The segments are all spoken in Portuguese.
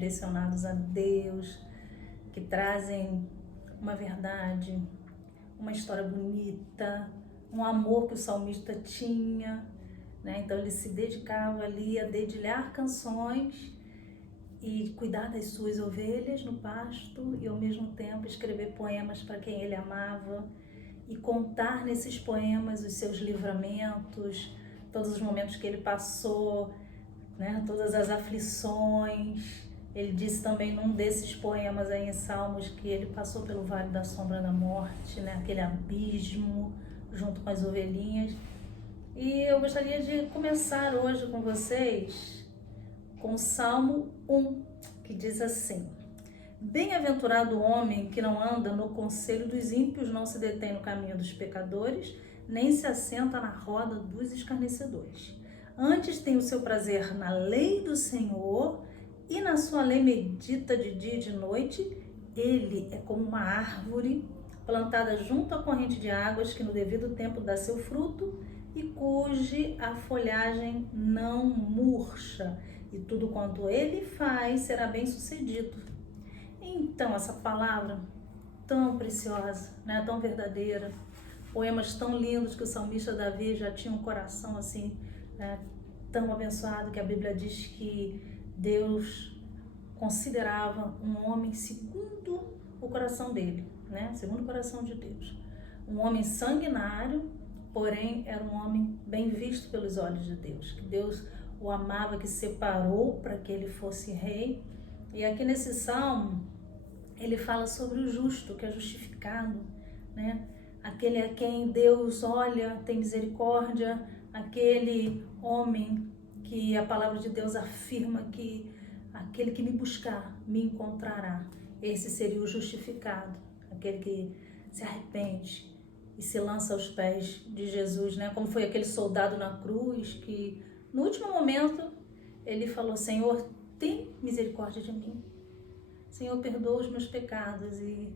direcionados a Deus, que trazem uma verdade, uma história bonita, um amor que o salmista tinha, né? Então ele se dedicava ali a dedilhar canções e cuidar das suas ovelhas no pasto e ao mesmo tempo escrever poemas para quem ele amava e contar nesses poemas os seus livramentos, todos os momentos que ele passou, né? Todas as aflições. Ele disse também num desses poemas aí em Salmos que ele passou pelo vale da sombra da morte, né? Aquele abismo junto com as ovelhinhas. E eu gostaria de começar hoje com vocês com o Salmo 1, que diz assim: Bem-aventurado o homem que não anda no conselho dos ímpios, não se detém no caminho dos pecadores, nem se assenta na roda dos escarnecedores. Antes tem o seu prazer na lei do Senhor, e na sua lei medita de dia e de noite. Ele é como uma árvore plantada junto à corrente de águas, que no devido tempo dá seu fruto, e cuja folhagem não murcha, e tudo quanto ele faz será bem sucedido. Então, essa palavra tão preciosa, né, tão verdadeira, poemas tão lindos que o salmista Davi já tinha um coração assim, né, tão abençoado, que a Bíblia diz que Deus considerava um homem segundo o coração dele, né, segundo o coração de Deus. Um homem sanguinário, porém era um homem bem visto pelos olhos de Deus, que Deus o amava, que separou para que ele fosse rei. E aqui nesse salmo ele fala sobre o justo, que é justificado, né? Aquele a quem Deus olha, tem misericórdia, aquele homem que a palavra de Deus afirma que aquele que me buscar me encontrará. Esse seria o justificado, aquele que se arrepende e se lança aos pés de Jesus, né? Como foi aquele soldado na cruz que no último momento ele falou: Senhor, tem misericórdia de mim. Senhor, perdoa os meus pecados. E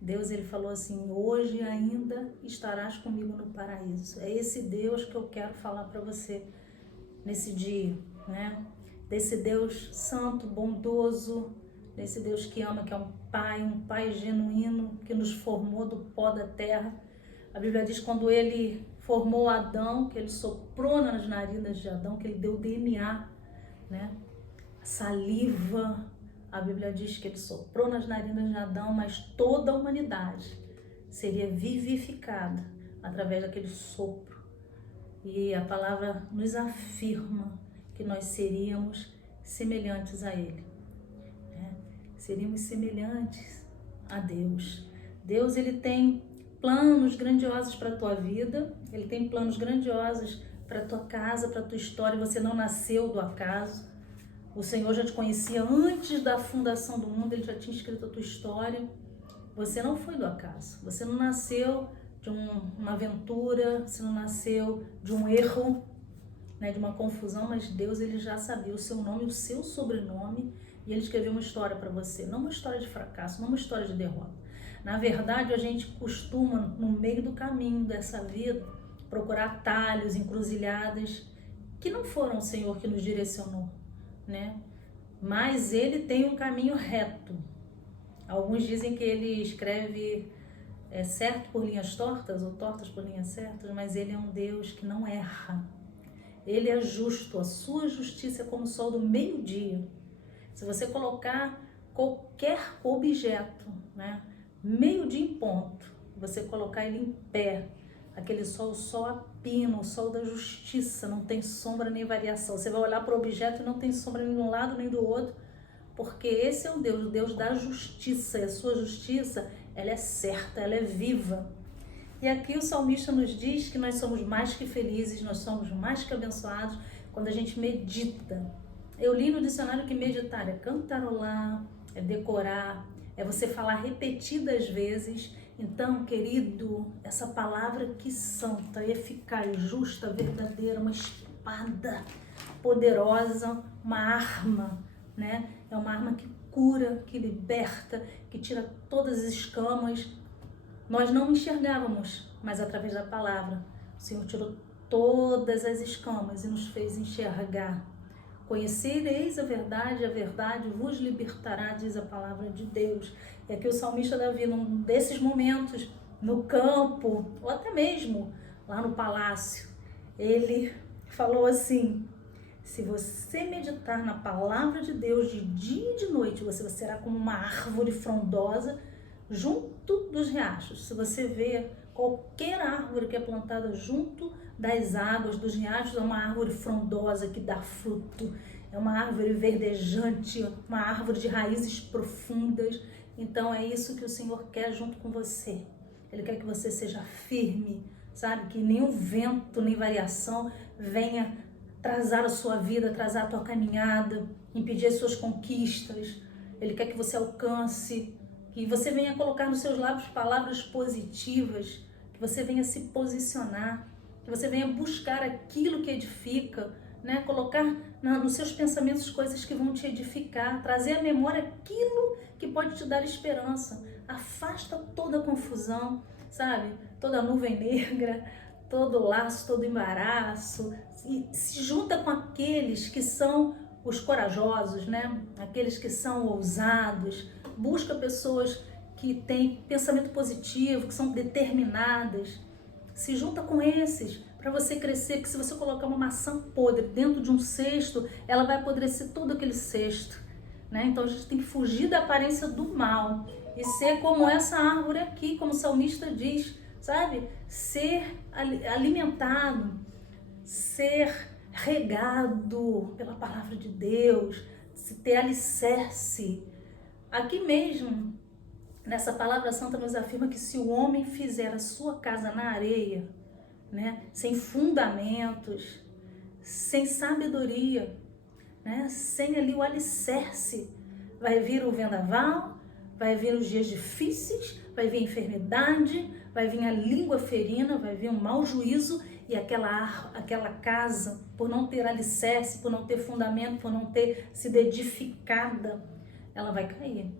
Deus, ele falou assim: hoje ainda estarás comigo no paraíso. É esse Deus que eu quero falar para você nesse dia, né? Desse Deus santo, bondoso, desse Deus que ama, que é um pai genuíno, que nos formou do pó da terra. A Bíblia diz que quando ele formou Adão, que ele soprou nas narinas de Adão, que ele deu DNA, né? A saliva. A Bíblia diz que ele soprou nas narinas de Adão, mas toda a humanidade seria vivificada através daquele sopro. E a palavra nos afirma que nós seríamos semelhantes a ele, né? Seríamos semelhantes a Deus. Deus, ele tem planos grandiosos para a tua vida, ele tem planos grandiosos para a tua casa, para a tua história. Você não nasceu do acaso. O Senhor já te conhecia antes da fundação do mundo, ele já tinha escrito a tua história. Você não foi do acaso, você não nasceu de uma aventura, você não nasceu de um erro, né, de uma confusão, mas Deus, ele já sabia o seu nome, o seu sobrenome, e ele escreveu uma história para você, não uma história de fracasso, não uma história de derrota. Na verdade, a gente costuma, no meio do caminho dessa vida, procurar atalhos, encruzilhadas, que não foram o Senhor que nos direcionou, né? Mas ele tem um caminho reto. Alguns dizem que ele escreve certo por linhas tortas ou tortas por linhas certas, mas ele é um Deus que não erra. Ele é justo, a sua justiça é como o sol do meio-dia. Se você colocar qualquer objeto, né, meio-dia em ponto, você colocar ele em pé, aquele sol, o sol a pino, o sol da justiça, não tem sombra nem variação. Você vai olhar para o objeto e não tem sombra nem de um lado nem do outro, porque esse é o Deus da justiça, e a sua justiça, ela é certa, ela é viva. E aqui o salmista nos diz que nós somos mais que felizes, nós somos mais que abençoados quando a gente medita. Eu li no dicionário que meditar é cantarolar, é decorar, é você falar repetidas vezes. Então, querido, essa palavra que santa, eficaz, justa, verdadeira, uma espada poderosa, uma arma, né? É uma arma que cura, que liberta, que tira todas as escamas. Nós não enxergávamos, mas através da palavra, o Senhor tirou todas as escamas e nos fez enxergar Conhecereis a verdade vos libertará, diz a palavra de Deus. E aqui o salmista Davi, num desses momentos, no campo, ou até mesmo lá no palácio, ele falou assim: se você meditar na palavra de Deus de dia e de noite, você será como uma árvore frondosa junto dos riachos. Se você vê qualquer árvore que é plantada junto das águas, dos riachos, é uma árvore frondosa que dá fruto, é uma árvore verdejante, uma árvore de raízes profundas. Então é isso que o Senhor quer junto com você. Ele quer que você seja firme, sabe? Que nenhum vento, nem variação venha atrasar a sua vida, atrasar a tua caminhada, impedir as suas conquistas. Ele quer que você alcance, que você venha colocar nos seus lábios palavras positivas, que você venha se posicionar, que você venha buscar aquilo que edifica, né? Colocar nos seus pensamentos coisas que vão te edificar, trazer à memória aquilo que pode te dar esperança. Afasta toda a confusão, sabe? Toda a nuvem negra, todo laço, todo embaraço, e se junta com aqueles que são os corajosos, né? Aqueles que são ousados. Busca pessoas que têm pensamento positivo, que são determinadas. Se junta com esses para você crescer, porque se você colocar uma maçã podre dentro de um cesto, ela vai apodrecer todo aquele cesto, né? Então a gente tem que fugir da aparência do mal e ser como essa árvore aqui, como o salmista diz, sabe? Ser alimentado, ser regado pela palavra de Deus, ter alicerce. Aqui mesmo, nessa palavra santa nos afirma que se o homem fizer a sua casa na areia, né, sem fundamentos, sem sabedoria, né, sem ali o alicerce, vai vir o vendaval, vai vir os dias difíceis, vai vir a enfermidade, vai vir a língua ferina, vai vir um mau juízo, e aquela casa, por não ter alicerce, por não ter fundamento, por não ter sido edificada, ela vai cair.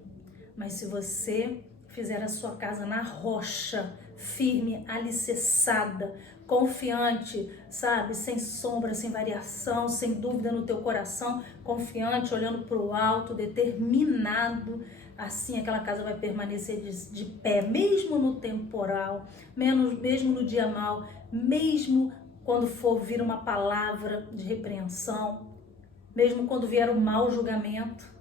Mas se você fizer a sua casa na rocha, firme, alicerçada, confiante, sabe, sem sombra, sem variação, sem dúvida no teu coração, confiante, olhando para o alto, determinado, assim aquela casa vai permanecer de pé, mesmo no temporal, mesmo no dia mau, mesmo quando for vir uma palavra de repreensão, mesmo quando vier o mau julgamento,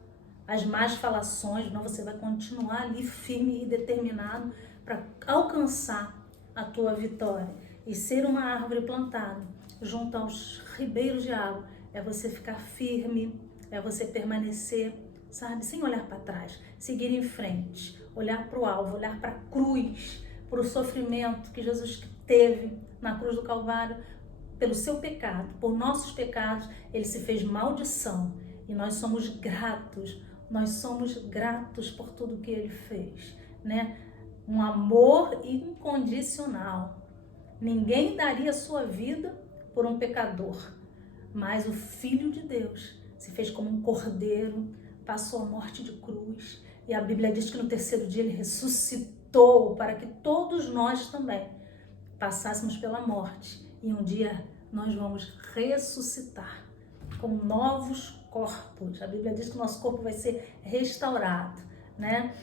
as más falações, não, você vai continuar ali firme e determinado para alcançar a tua vitória. E ser uma árvore plantada junto aos ribeiros de água é você ficar firme, é você permanecer, sabe, sem olhar para trás, seguir em frente, olhar para o alvo, olhar para a cruz, para o sofrimento que Jesus teve na cruz do Calvário, pelo seu pecado, por nossos pecados, ele se fez maldição e nós somos gratos por tudo que ele fez, né? Um amor incondicional. Ninguém daria sua vida por um pecador, mas o Filho de Deus se fez como um cordeiro, passou a morte de cruz, e a Bíblia diz que no terceiro dia ele ressuscitou para que todos nós também passássemos pela morte, e um dia nós vamos ressuscitar com novos corpos. A Bíblia diz que o nosso corpo vai ser restaurado, né?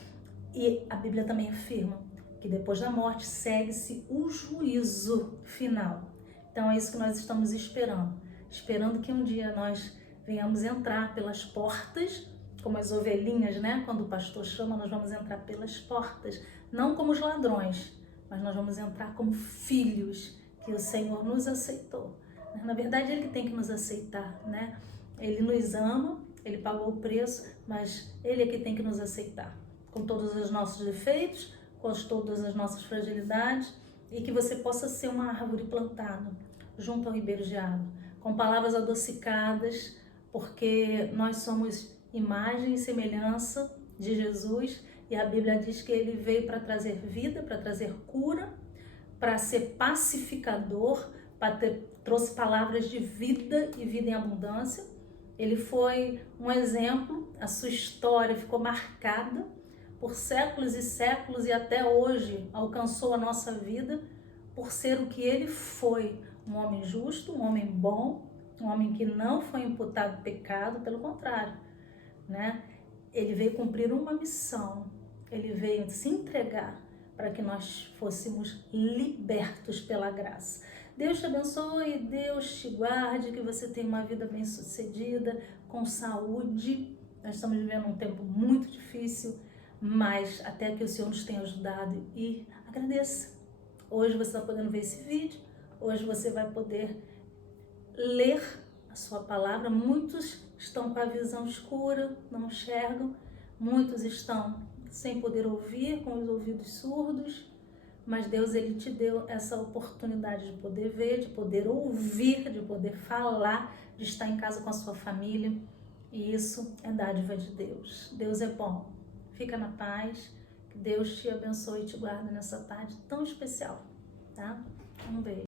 E a Bíblia também afirma que depois da morte segue-se o juízo final. Então é isso que nós estamos esperando que um dia nós venhamos entrar pelas portas, como as ovelhinhas, né? Quando o pastor chama, nós vamos entrar pelas portas, não como os ladrões, mas nós vamos entrar como filhos que o Senhor nos aceitou. Na verdade, Ele tem que nos aceitar, né? Ele nos ama, Ele pagou o preço, mas Ele é que tem que nos aceitar, com todos os nossos defeitos, com todas as nossas fragilidades, e que você possa ser uma árvore plantada junto ao ribeiro de água, com palavras adocicadas, porque nós somos imagem e semelhança de Jesus, e a Bíblia diz que Ele veio para trazer vida, para trazer cura, para ser pacificador, trouxe palavras de vida e vida em abundância. Ele foi um exemplo, a sua história ficou marcada por séculos e séculos, e até hoje alcançou a nossa vida por ser o que ele foi, um homem justo, um homem bom, um homem que não foi imputado pecado, pelo contrário, né? Ele veio cumprir uma missão, ele veio se entregar para que nós fôssemos libertos pela graça. Deus te abençoe, Deus te guarde, que você tenha uma vida bem-sucedida, com saúde. Nós estamos vivendo um tempo muito difícil, mas até que o Senhor nos tenha ajudado, e agradeça. Hoje você está podendo ver esse vídeo, hoje você vai poder ler a sua palavra. Muitos estão com a visão escura, não enxergam, muitos estão sem poder ouvir, com os ouvidos surdos, mas Deus, ele te deu essa oportunidade de poder ver, de poder ouvir, de poder falar, de estar em casa com a sua família, e isso é dádiva de Deus. Deus é bom. Fica na paz, que Deus te abençoe e te guarde nessa tarde tão especial, tá? Um beijo.